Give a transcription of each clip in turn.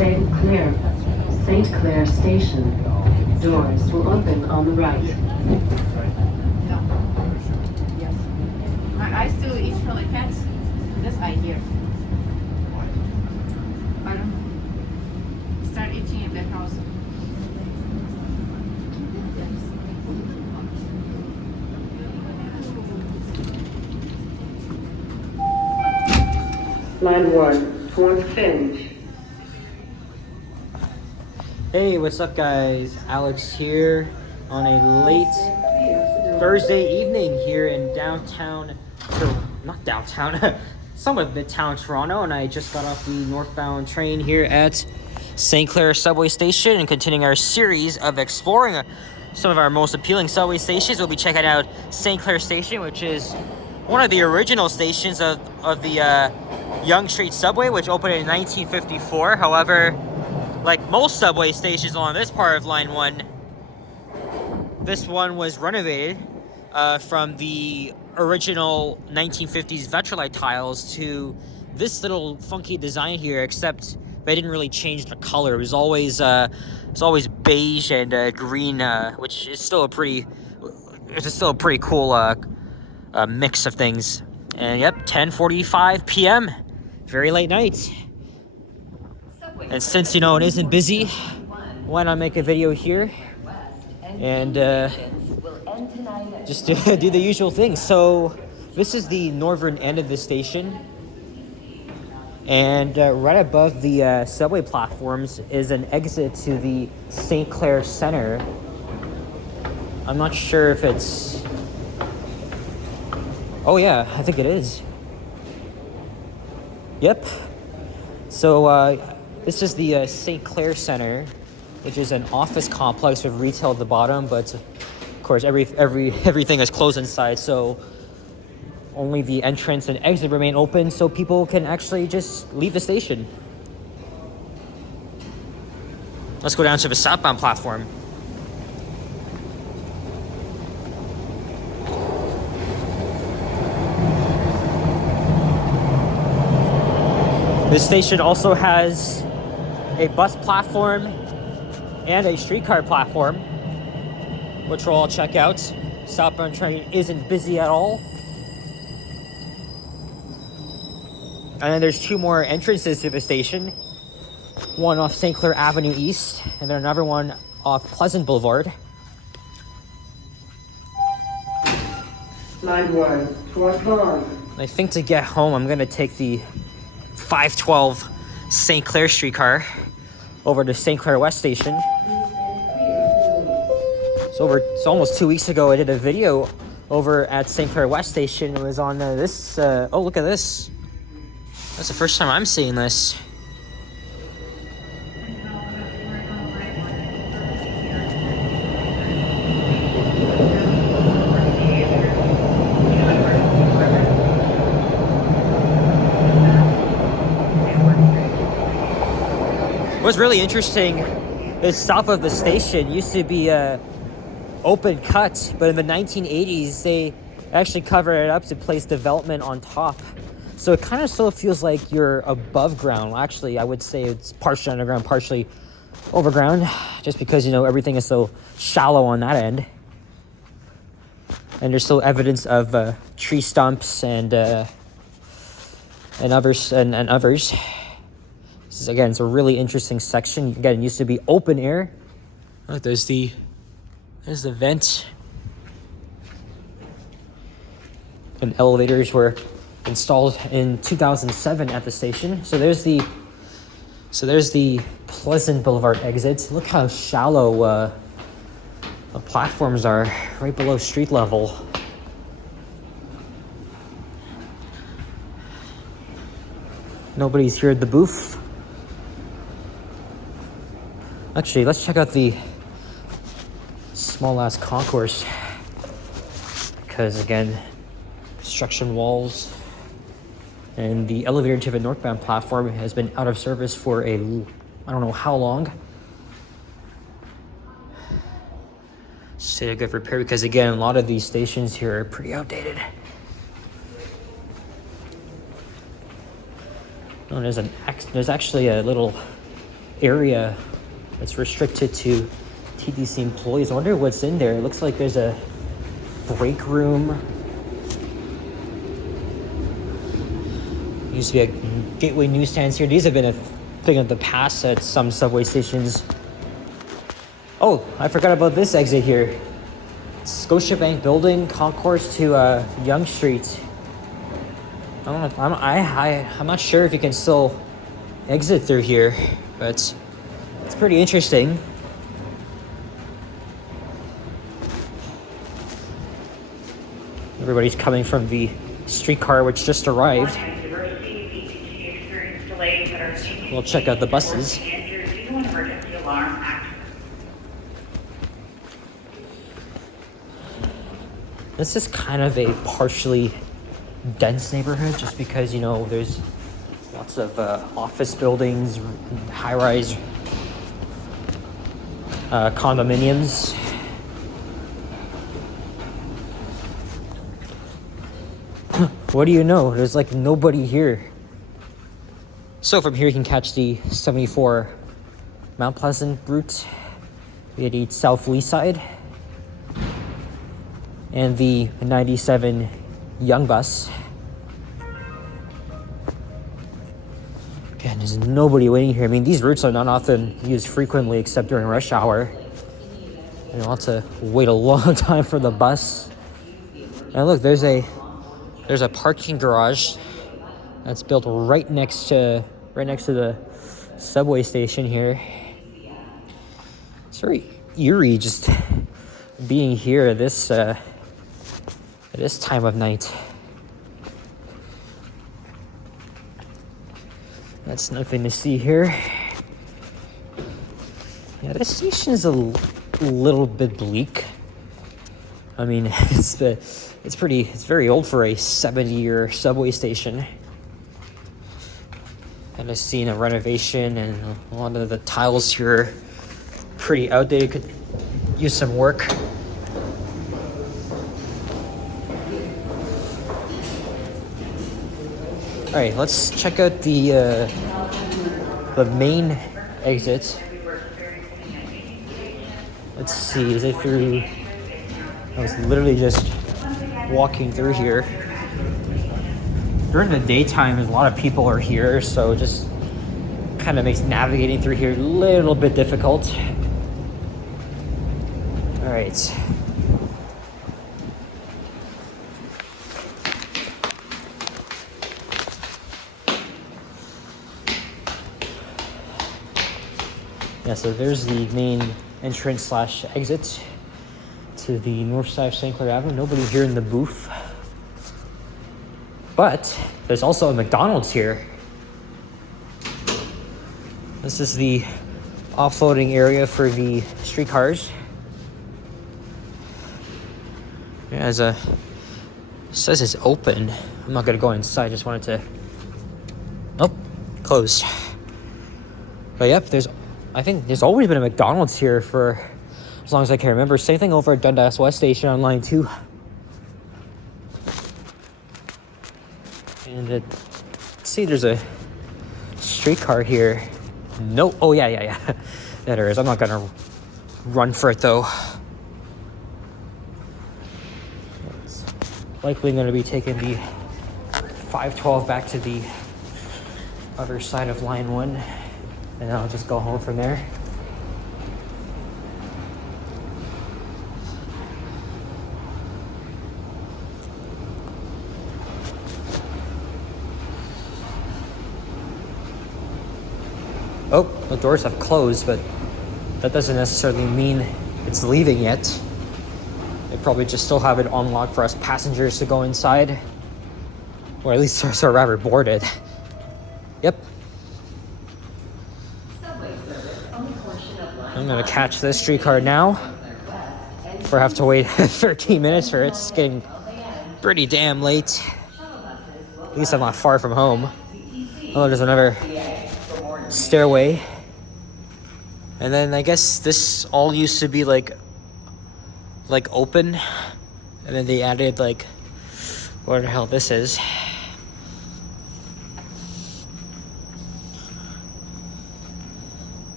St. Clair Station. Doors will open on the right. No. Yes. I still eat from the cats. This I hear. I don't know. Start eating at the house. Line 1, Fort Finch. Hey, what's up guys? Alex here on a late Thursday evening here in not downtown, somewhat midtown Toronto, and I just got off the northbound train here at St. Clair subway station and continuing our series of exploring some of our most appealing subway stations. We'll be checking out St. Clair Station, which is one of the original stations of the Yonge Street subway, which opened in 1954. However, like most subway stations along this part of Line 1, this one was renovated from the original 1950s Vitrolite tiles to this little funky design here, except they didn't really change the color. It was always beige and green, which is still a pretty cool mix of things. And yep, 10:45 p.m. very late night. And since, you know, it isn't busy, why not make a video here and just do the usual thing. So this is the northern end of the station, and right above the subway platforms is an exit to the St. Clair Center. I'm not sure if it's... Oh yeah, I think it is. Yep. So this is the St. Clair Center, which is an office complex with retail at the bottom, but of course everything is closed inside, so only the entrance and exit remain open so people can actually just leave the station. Let's go down to the southbound platform. This station also has a bus platform and a streetcar platform, which we'll all check out. Southbound train isn't busy at all. And then there's two more entrances to the station. One off St. Clair Avenue East, and then another one off Pleasant Boulevard. Line 1, Fort Vaughan. I think to get home, I'm gonna take the 512 St. Clair streetcar over to St. Clair West Station. So almost 2 weeks ago, I did a video over at St. Clair West Station. It was on this, oh, look at this. That's the first time I'm seeing this. What's really interesting is south of the station used to be open cut, but in the 1980s they actually covered it up to place development on top. So it kind of still feels like you're above ground. Actually, I would say it's partially underground, partially overground, just because, you know, everything is so shallow on that end. And there's still evidence of tree stumps and others. This is, again, it's a really interesting section. Again, it used to be open air. Oh, there's the vent. And elevators were installed in 2007 at the station. So there's the Pleasant Boulevard exit. Look how shallow the platforms are, right below street level. Nobody's here at the booth. Actually, let's check out the small ass concourse, because again, construction walls, and the elevator to the northbound platform has been out of service for I don't know how long. State of good repair, because again, a lot of these stations here are pretty outdated. Oh, there's actually a little area that's restricted to TTC employees. I wonder what's in there. It looks like there's a break room. Used to be a gateway newsstands here. These have been a thing of the past at some subway stations. Oh, I forgot about this exit here. Scotiabank building, concourse to Yonge Street. I don't know. I'm not sure if you can still exit through here, but it's pretty interesting. Everybody's coming from the streetcar which just arrived. We'll check out the buses. This is kind of a partially dense neighborhood just because, you know, there's lots of office buildings, high-rise condominiums. What do you know? There's like nobody here. So from here you can catch the 74 Mount Pleasant route, the South Lee side, and the 97 Young bus. Again, there's nobody waiting here. I mean, these routes are not often used frequently except during rush hour. And I'll have to wait a long time for the bus. And look, there's a parking garage that's built right next to the subway station here. It's very eerie just being here at this time of night. That's nothing to see here. Yeah, this station is a little bit bleak. I mean, it's very old for a 70-year subway station. And I've seen a renovation, and a lot of the tiles here are pretty outdated. Could use some work. All right, let's check out the main exit. Let's see, is it through? I was literally just walking through here. During the daytime, a lot of people are here, so it just kind of makes navigating through here a little bit difficult. All right. Yeah, so there's the main entrance / exit to the north side of St. Clair Avenue. Nobody here in the booth. But there's also a McDonald's here. This is the offloading area for the streetcars. Yeah, it says it's open. I'm not gonna go inside, just wanted to... Nope, closed. But yep, I think there's always been a McDonald's here for as long as I can remember. Same thing over at Dundas West Station on line 2. And see, there's a streetcar here. No, oh yeah. Yeah, there is. I'm not gonna run for it though. It's likely gonna be taking the 512 back to the other side of line 1. And I'll just go home from there. Oh, the doors have closed, but that doesn't necessarily mean it's leaving yet. They probably just still have it unlocked for us passengers to go inside. Or at least so rather boarded. Yep. I'm gonna catch this streetcar now. Before I have to wait 13 minutes for it. It's getting pretty damn late. At least I'm not far from home. Oh, there's another stairway. And then I guess this all used to be like open. And then they added like, what the hell this is.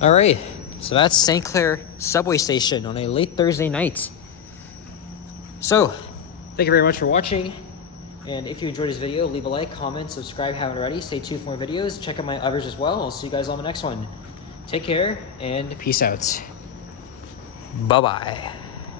All right, so that's St. Clair subway station on a late Thursday night. So, thank you very much for watching. And if you enjoyed this video, leave a like, comment, subscribe if you haven't already. Stay tuned for more videos. Check out my others as well. I'll see you guys on the next one. Take care and peace out. Bye-bye.